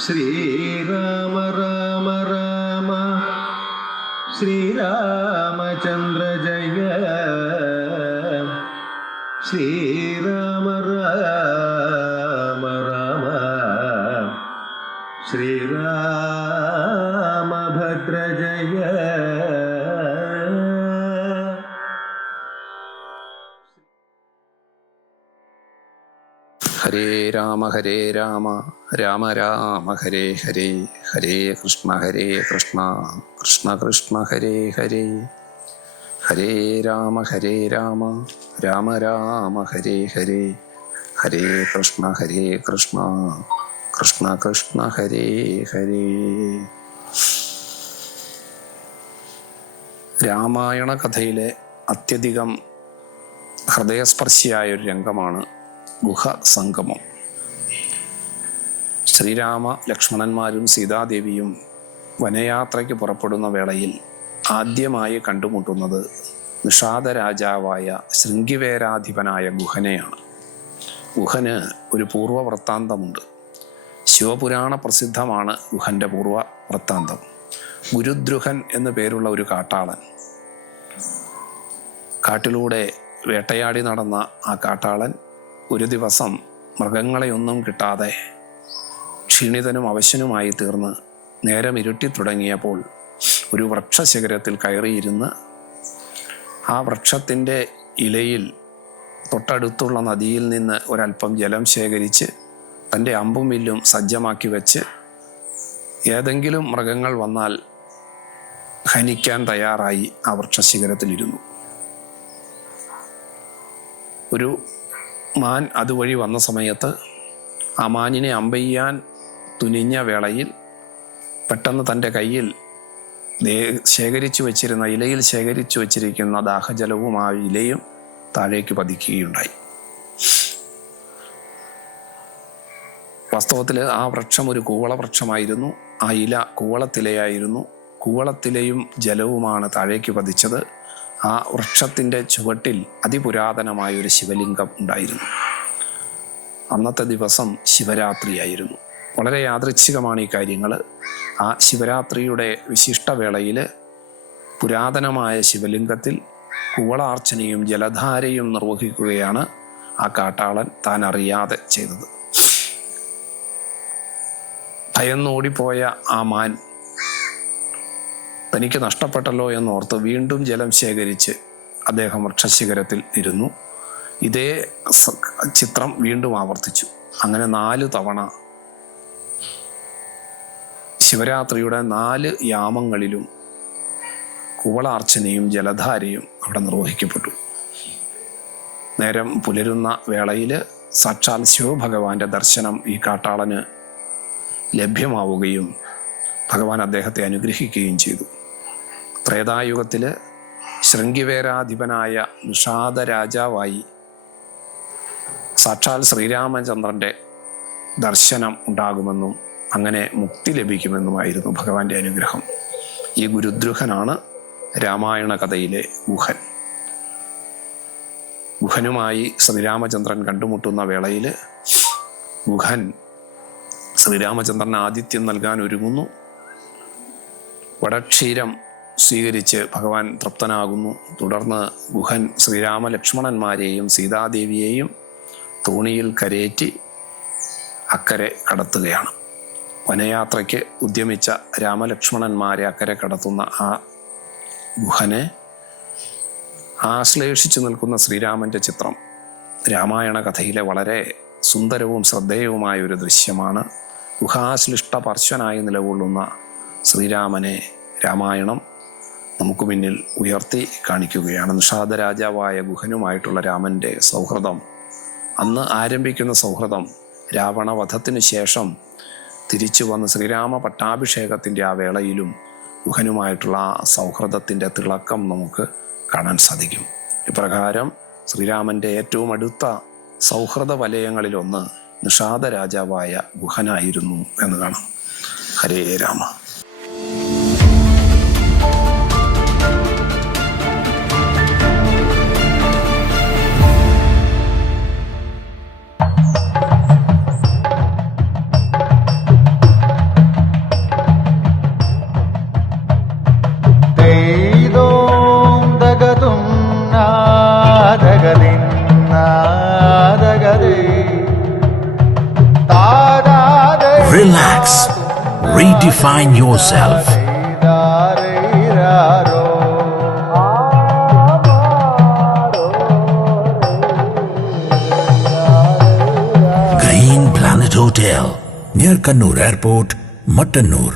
ശ്രീരാമ രാമ രാമ ശ്രീരാമചന്ദ്ര ജയ ശ്രീരാമ രാമ രാമ ശ്രീരാമഭദ്ര ജയ. ഹരേ രാമ രാമ രാമ ഹരേ ഹരേ, ഹരേ കൃഷ്ണ കൃഷ്ണ കൃഷ്ണ ഹരേ ഹരേ. ഹരേ രാമ രാമ രാമ ഹരേ ഹരേ, ഹരേ കൃഷ്ണ കൃഷ്ണ കൃഷ്ണ ഹരേ ഹരേ. രാമായണ കഥയിലെ അത്യധികം ഹൃദയസ്പർശിയായൊരു രംഗമാണ് ഗുഹസംഗമം. ശ്രീരാമ ലക്ഷ്മണന്മാരും സീതാദേവിയും വനയാത്രയ്ക്ക് പുറപ്പെടുന്ന വേളയിൽ ആദ്യമായി കണ്ടുമുട്ടുന്നത് നിഷാദ രാജാവായ ശൃംഗിവേരാധിപനായ ഗുഹനെയാണ്. ഗുഹന് ഒരു പൂർവ്വ വൃത്താന്തമുണ്ട്. ശിവപുരാണ പ്രസിദ്ധമാണ് ഗുഹന്റെ പൂർവ്വ വൃത്താന്തം. ഗുരുദ്രുഹൻ എന്നു പേരുള്ള ഒരു കാട്ടാളൻ, കാട്ടിലൂടെ വേട്ടയാടി നടന്ന ആ കാട്ടാളൻ ഒരു ദിവസം മൃഗങ്ങളെയൊന്നും കിട്ടാതെ ക്ഷീണിതനും അവശനുമായി തീർന്ന് നേരം ഇരുട്ടി തുടങ്ങിയപ്പോൾ ഒരു വൃക്ഷശിഖരത്തിൽ കയറിയിരുന്ന് ആ വൃക്ഷത്തിൻ്റെ ഇലയിൽ തൊട്ടടുത്തുള്ള നദിയിൽ നിന്ന് ഒരല്പം ജലം ശേഖരിച്ച് തൻ്റെ അമ്പും വില്ലും സജ്ജമാക്കി വെച്ച് ഏതെങ്കിലും മൃഗങ്ങൾ വന്നാൽ ഹനിക്കാൻ തയ്യാറായി ആ വൃക്ഷശിഖരത്തിലിരുന്നു. ഒരു മാൻ അതുവഴി വന്ന സമയത്ത് ആ മാനിനെ അമ്പെയ്യാൻ തുനിഞ്ഞ വേളയിൽ പെട്ടെന്ന് തൻ്റെ കയ്യിൽ ഇലയിൽ ശേഖരിച്ചു വച്ചിരിക്കുന്ന ദാഹജലവും ആ ഇലയും താഴേക്ക് പതിക്കുകയുണ്ടായി. വാസ്തവത്തിൽ ആ വൃക്ഷം ഒരു കൂവളവൃക്ഷമായിരുന്നു. ആ ഇല കൂവളത്തിലയായിരുന്നു. കൂവളത്തിലയും ജലവുമാണ് താഴേക്ക് പതിച്ചത്. ആ വൃക്ഷത്തിൻ്റെ ചുവട്ടിൽ അതിപുരാതനമായൊരു ശിവലിംഗം ഉണ്ടായിരുന്നു. അന്നത്തെ ദിവസം ശിവരാത്രിയായിരുന്നു. വളരെ യാദൃച്ഛികമാണ് ഈ കാര്യങ്ങൾ. ആ ശിവരാത്രിയുടെ വിശിഷ്ടവേളയിൽ പുരാതനമായ ശിവലിംഗത്തിൽ കൂവളാർച്ചനയും ജലധാരയും നിർവഹിക്കുകയാണ് ആ കാട്ടാളൻ താൻ അറിയാതെ ചെയ്തത്. ഭയന്നോടിപ്പോയ ആ മാൻ തനിക്ക് നഷ്ടപ്പെട്ടല്ലോ എന്നോർത്ത് വീണ്ടും ജലം ശേഖരിച്ച് അദ്ദേഹം വൃക്ഷശിഖരത്തിൽ ഇരുന്നു. ഇതേ ചിത്രം വീണ്ടും ആവർത്തിച്ചു. അങ്ങനെ 4 തവണ ശിവരാത്രിയുടെ 4 യാമങ്ങളിലും കുവളാർച്ചനയും ജലധാരയും അവിടെ നിർവഹിക്കപ്പെട്ടു. നേരം പുലരുന്ന വേളയിൽ സാക്ഷാൽ ശിവഭഗവാന്റെ ദർശനം ഈ കാട്ടാളന് ലഭ്യമാവുകയും ഭഗവാൻ അദ്ദേഹത്തെ അനുഗ്രഹിക്കുകയും ചെയ്തു. ത്രേതായുഗത്തിൽ ശൃംഗിവേരാധിപനായ നിഷാദ രാജാവായി സാക്ഷാൽ ശ്രീരാമചന്ദ്രൻ്റെ ദർശനം ഉണ്ടാകുമെന്നും അങ്ങനെ മുക്തി ലഭിക്കുമെന്നുമായിരുന്നു ഭഗവാന്റെ അനുഗ്രഹം. ഈ ഗുരുദ്രുഹനാണ് രാമായണ കഥയിലെ ഗുഹൻ. ഗുഹനുമായി ശ്രീരാമചന്ദ്രൻ കണ്ടുമുട്ടുന്ന വേളയിൽ ഗുഹൻ ശ്രീരാമചന്ദ്രന് ആതിഥ്യം നൽകാൻ ഒരുങ്ങുന്നു. വടക്ഷീരം സ്വീകരിച്ച് ഭഗവാൻ തൃപ്തനാകുന്നു. തുടർന്ന് ഗുഹൻ ശ്രീരാമ ലക്ഷ്മണന്മാരെയും സീതാദേവിയെയും തോണിയിൽ കരയേറ്റി അക്കരെ കടത്തുകയാണ്. വനയാത്രയ്ക്ക് ഉദ്യമിച്ച രാമലക്ഷ്മണന്മാരെ അക്കരെ കടത്തുന്ന ആ ഗുഹനെ ആശ്ലേഷിച്ചു നിൽക്കുന്ന ശ്രീരാമൻ്റെ ചിത്രം രാമായണ കഥയിലെ വളരെ സുന്ദരവും ശ്രദ്ധേയവുമായ ഒരു ദൃശ്യമാണ്. ഗുഹാശ്ലിഷ്ട പാർശ്വനായി നിലകൊള്ളുന്ന ശ്രീരാമനെ രാമായണം നമുക്ക് മുന്നിൽ ഉയർത്തി കാണിക്കുകയാണ്. നിഷാദ രാജാവായ ഗുഹനുമായിട്ടുള്ള രാമൻ്റെ സൗഹൃദം, അന്ന് ആരംഭിക്കുന്ന സൗഹൃദം രാവണവധത്തിനു ശേഷം തിരിച്ചു വന്ന് ശ്രീരാമ പട്ടാഭിഷേകത്തിൻ്റെ ആ വേളയിലും ഗുഹനുമായിട്ടുള്ള ആ സൗഹൃദത്തിൻ്റെ തിളക്കം നമുക്ക് കാണാൻ സാധിക്കും. ഇപ്രകാരം ശ്രീരാമൻ്റെ ഏറ്റവും അടുത്ത സൗഹൃദ വലയങ്ങളിലൊന്ന് നിഷാദ രാജാവായ ഗുഹനായിരുന്നു എന്ന് കാണാം. Hare Rama. Relax. Redefine yourself. Green Planet Hotel, near Kannur Airport, Mattannur.